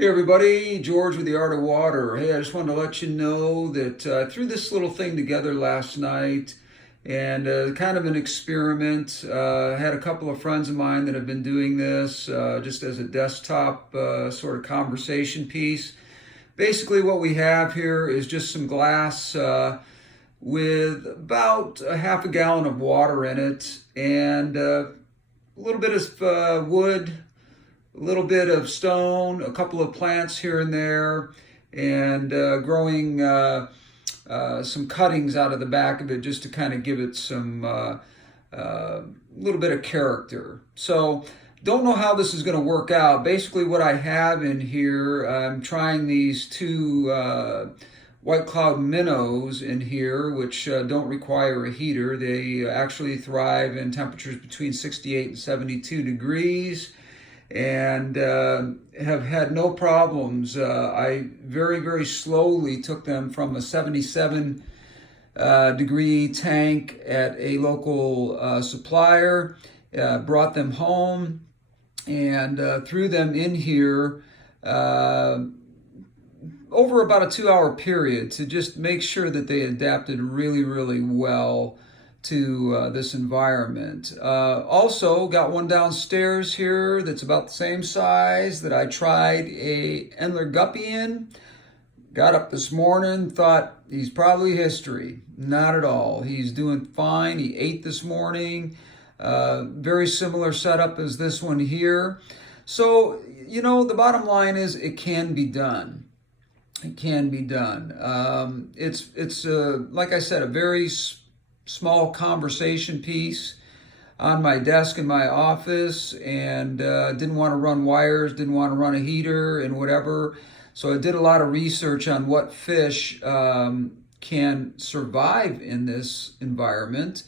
Hey everybody, George with the Art of Water. Hey, I just wanted to let you know that I threw this little thing together last night and kind of an experiment. I had a couple of friends of mine that have been doing this just as a desktop sort of conversation piece. Basically, what we have here is just some glass with about a half a gallon of water in it and a little bit of wood, a little bit of stone, a couple of plants here and there, and growing some cuttings out of the back of it just to kind of give it some little bit of character. So, don't know how this is going to work out. Basically, what I have in here, I'm trying these two White Cloud Minnows in here, which don't require a heater. They actually thrive in temperatures between 68 and 72 degrees and have had no problems. I very slowly took them from a 77 degree tank at a local supplier, brought them home, and threw them in here over about a 2 hour period to just make sure that they adapted really well to this environment. Also, got one downstairs here that's about the same size that I tried a Endler guppy in. Got up this morning, thought he's probably history. Not at all. He's doing fine. He ate this morning. Very similar setup as this one here. So, the bottom line is it can be done. It can be done. It's like I said, a very small conversation piece on my desk in my office, and didn't want to run wires, didn't want to run a heater and whatever. So I did a lot of research on what fish can survive in this environment.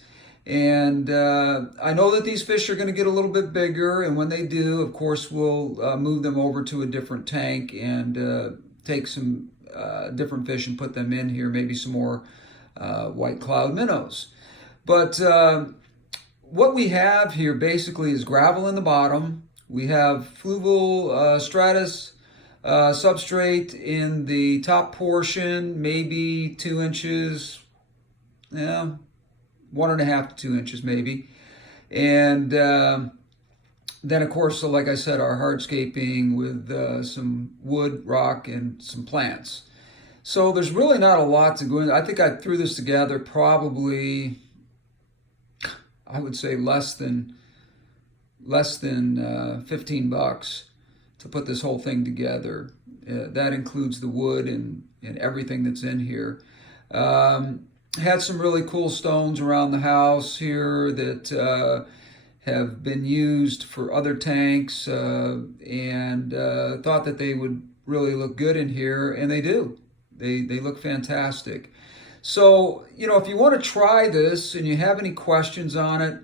And I know that these fish are going to get a little bit bigger, and when they do, of course, we'll move them over to a different tank and take some different fish and put them in here, maybe some more White Cloud Minnows. But what we have here basically is gravel in the bottom. We have fluvial stratus substrate in the top portion, maybe 2 inches, yeah, 1.5 to 2 inches maybe. And then, of course, so like I said, our hardscaping with some wood, rock, and some plants. So there's really not a lot to go in. I think I threw this together probably, I would say less than $15 to put this whole thing together. That includes the wood and everything that's in here. Had some really cool stones around the house here that have been used for other tanks, and thought that they would really look good in here, and they do. They look fantastic. So, if you want to try this and you have any questions on it,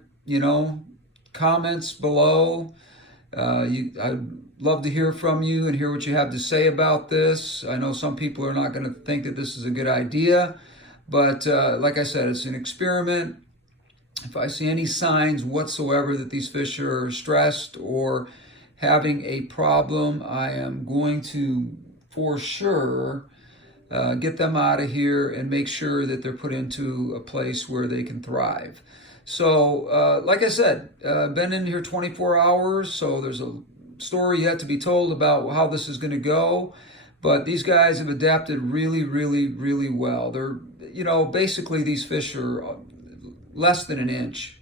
comments below. I'd love to hear from you and hear what you have to say about this. I know some people are not going to think that this is a good idea, but like I said, it's an experiment. If I see any signs whatsoever that these fish are stressed or having a problem, I am going to, for sure, get them out of here and make sure that they're put into a place where they can thrive. So, like I said, been in here 24 hours, so there's a story yet to be told about how this is going to go. But these guys have adapted really well. They're, basically these fish are less than an inch,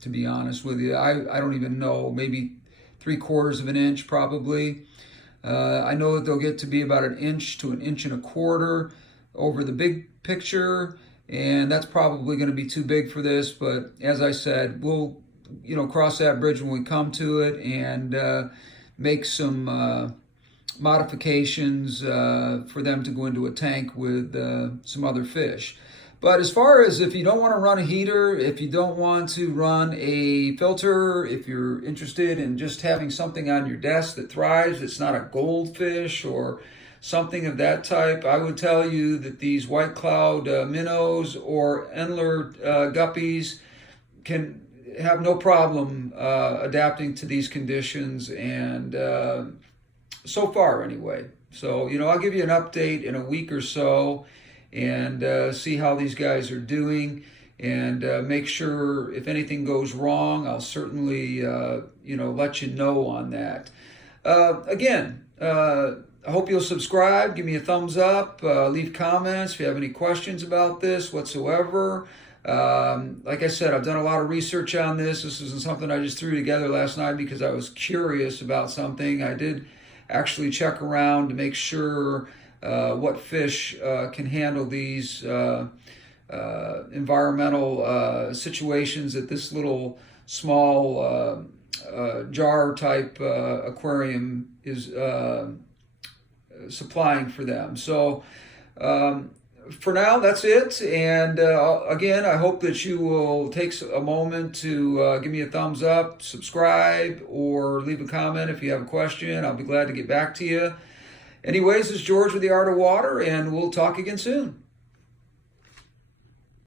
to be honest with you. I don't even know, maybe 3/4 of an inch probably. I know that they'll get to be about 1 inch to 1.25 inches over the big picture, and that's probably going to be too big for this. But as I said, we'll cross that bridge when we come to it and make some modifications for them to go into a tank with some other fish. But as far as if you don't want to run a heater, if you don't want to run a filter, if you're interested in just having something on your desk that thrives, it's not a goldfish or something of that type, I would tell you that these White Cloud minnows or Endler guppies can have no problem adapting to these conditions and so far anyway. So, I'll give you an update in a week or so and see how these guys are doing, and make sure if anything goes wrong, I'll certainly, let you know on that. Again, I hope you'll subscribe, give me a thumbs up, leave comments if you have any questions about this whatsoever. Like I said, I've done a lot of research on this. This isn't something I just threw together last night because I was curious about something. I did actually check around to make sure what fish can handle these environmental situations that this little small jar type aquarium is supplying for them. So for now, that's it. And again, I hope that you will take a moment to give me a thumbs up, subscribe, or leave a comment if you have a question. I'll be glad to get back to you. Anyways, this is George with the Art of Water, and we'll talk again soon.